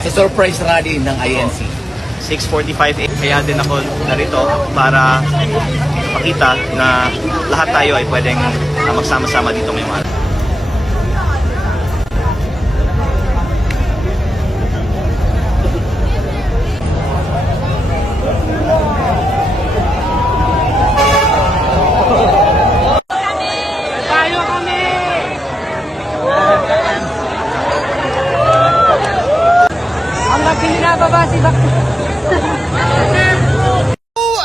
Sa surprise rally ng INC. 6:45 kaya din ako narito para makita na lahat tayo ay pwedeng magsama-sama dito ngayong araw.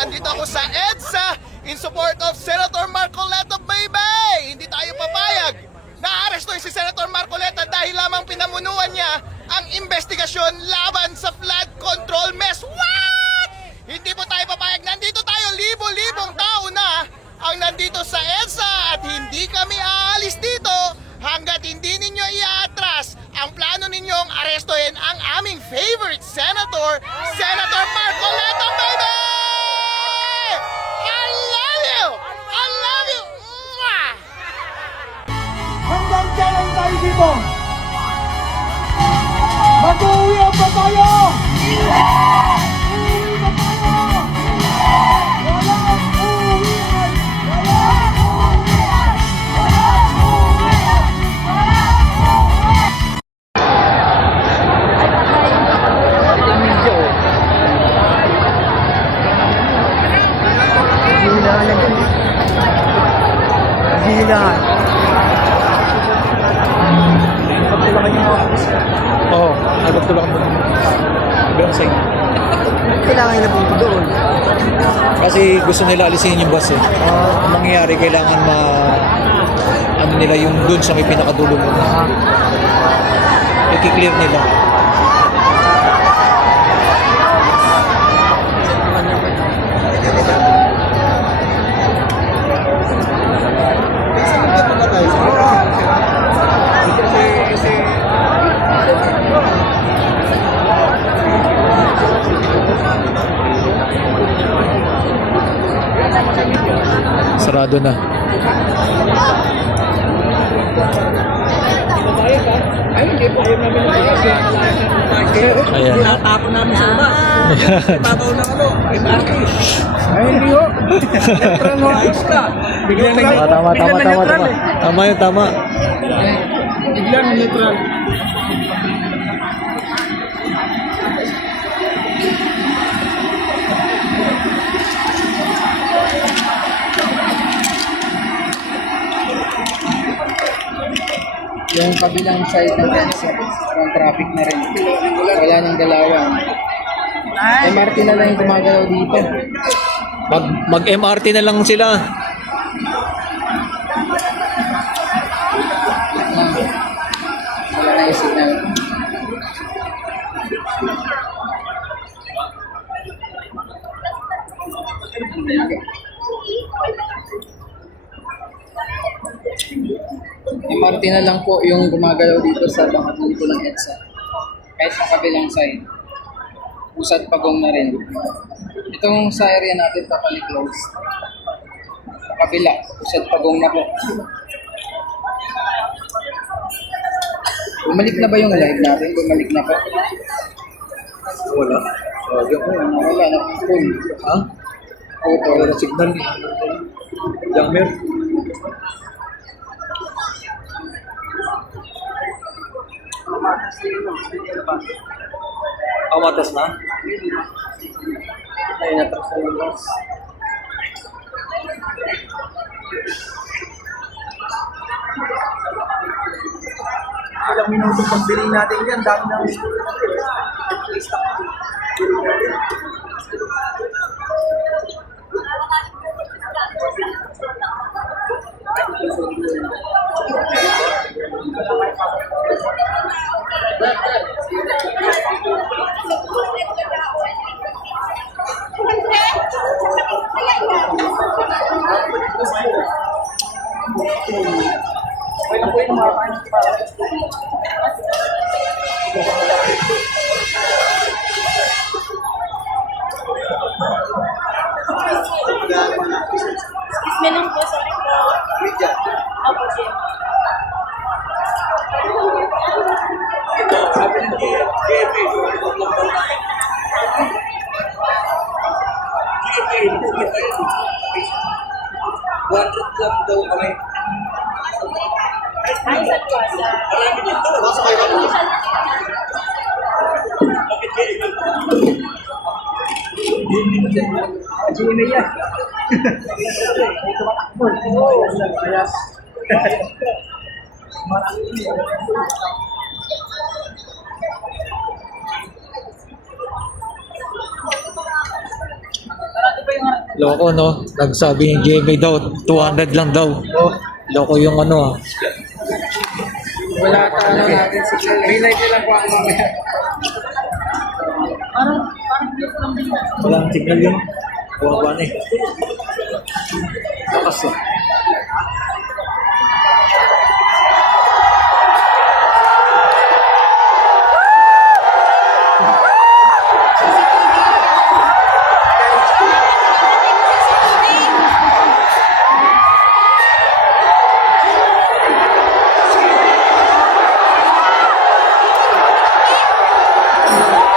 Andito ako sa EDSA in support of Senator Marcoleta, baby! Hindi tayo papayag na arestuhin si Senator Marcoleta dahil lamang pinamunuan niya ang investigasyon laban sa flood control mess. What? Hindi po tayo papayag. Nandito tayo, libo-libong tao na ang nandito sa EDSA at hindi kami aalis dito hanggat hindi ninyo iatras ang plano ninyong arestuhin ang aming favorite senator, Senator Marcoleta, baby! I love you! I love you! Mwah! Hanggang kailan tayo dito? Mag-uwi ba tayo? Uuwi ba tayo? Walang uwian! Walang uwian! Walang uwian! Hilahan. Oo, nagtulungan mo. Bilang sa inyo. Kailangan nila punto doon. Kasi gusto nila alisin yung bus eh. Ang mangyayari, kailangan ano nila yung dun sa may pinakadulo mo. I-clear nila. Sarado na. Ayan. Natapon namin sa bus. Tabaw ng ano, ay bakit? Ay, hindi ho. Neutral ho. Ayos ka. Biglang Tama. Tama yun, tama. Biglang neutral. Yung kabilang side ng EDSA, parang traffic na rin. Wala nang dalawan. MRT na lang yung gumagalaw dito. Mag-MRT na lang sila. Wala na yung signal. MRT na lang po yung gumagalaw dito sa mga punto ng EDSA. Kahit sa kabilang side. Usad pagong na rin. Itong sa area natin totally closed. Sa kabila, usad pagong na po. Bumalik na ba yung live natin? Bumalik na po. Wala. Wala na full. Ha? Wala na signal. Jammer. Matas na? Ay, natras na yung bus. Ilang minuto pagbili natin yan, dami na GMA yan. Loko, no? Nagsabi ni GMA daw, 200 lang daw. Loko yung ano, ah. Wala ka na natin signal. Relay ko lang po ako mamaya. Walang signal yun. Buwaba na eh. Lakas eh.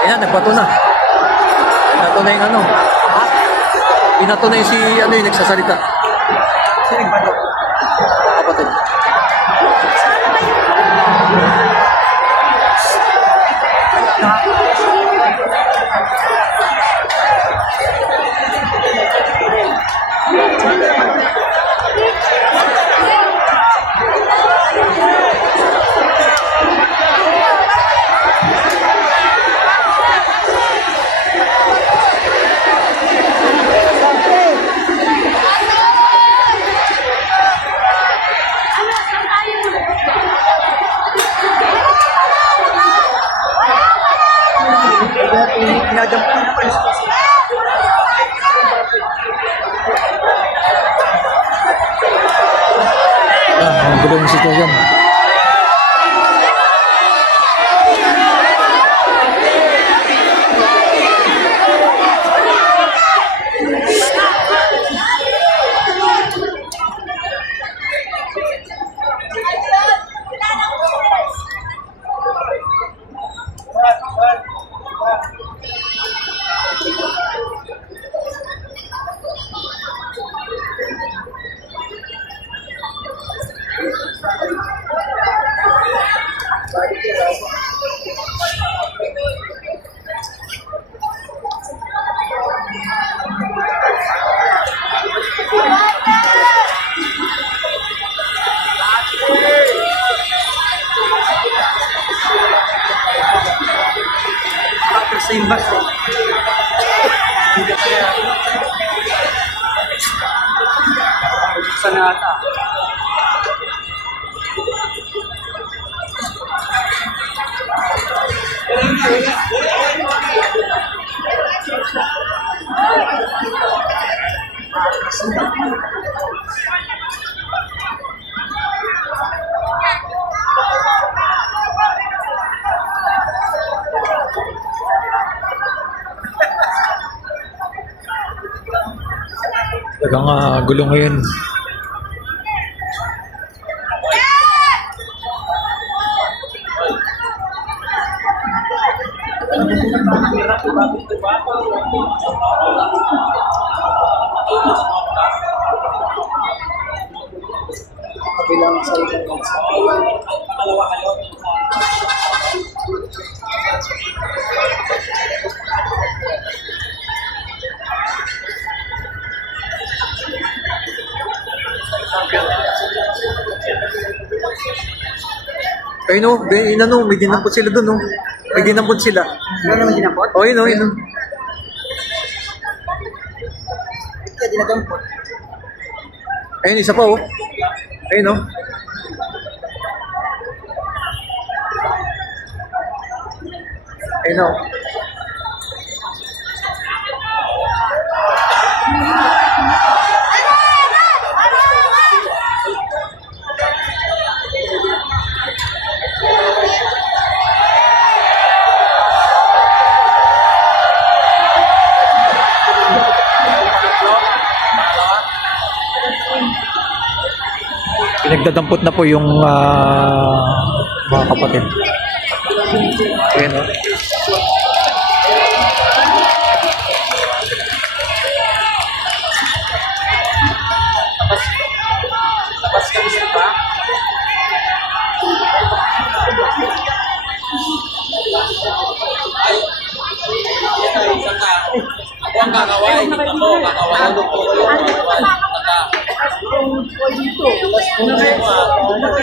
Ayan, nagbato na. Binato na yung ano. Binato na yung si, ano yung nagsasalita. Sino nagbato? Kapatid. Pinadam ko naman. Ang gulo ng sitwasyon. Sa imbas. Sa nata. Talagang gulo ngayon. Kabilang side ng EDSA. Ayun o, inano, may dinampot sila dun, no? May dinampot sila. Ano naman dinapot? O, yun o, yun o. Kaya dinadampot. Ayun, isa pa o. Ayun o. Ayun o. Pinagdadampot na po yung mga kapatid. Ayan o. Tapos kami sa iba. Ako ang kakaway, hindi ako kakaway. Ano po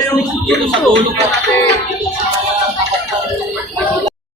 yung dito sa dulo ka natin.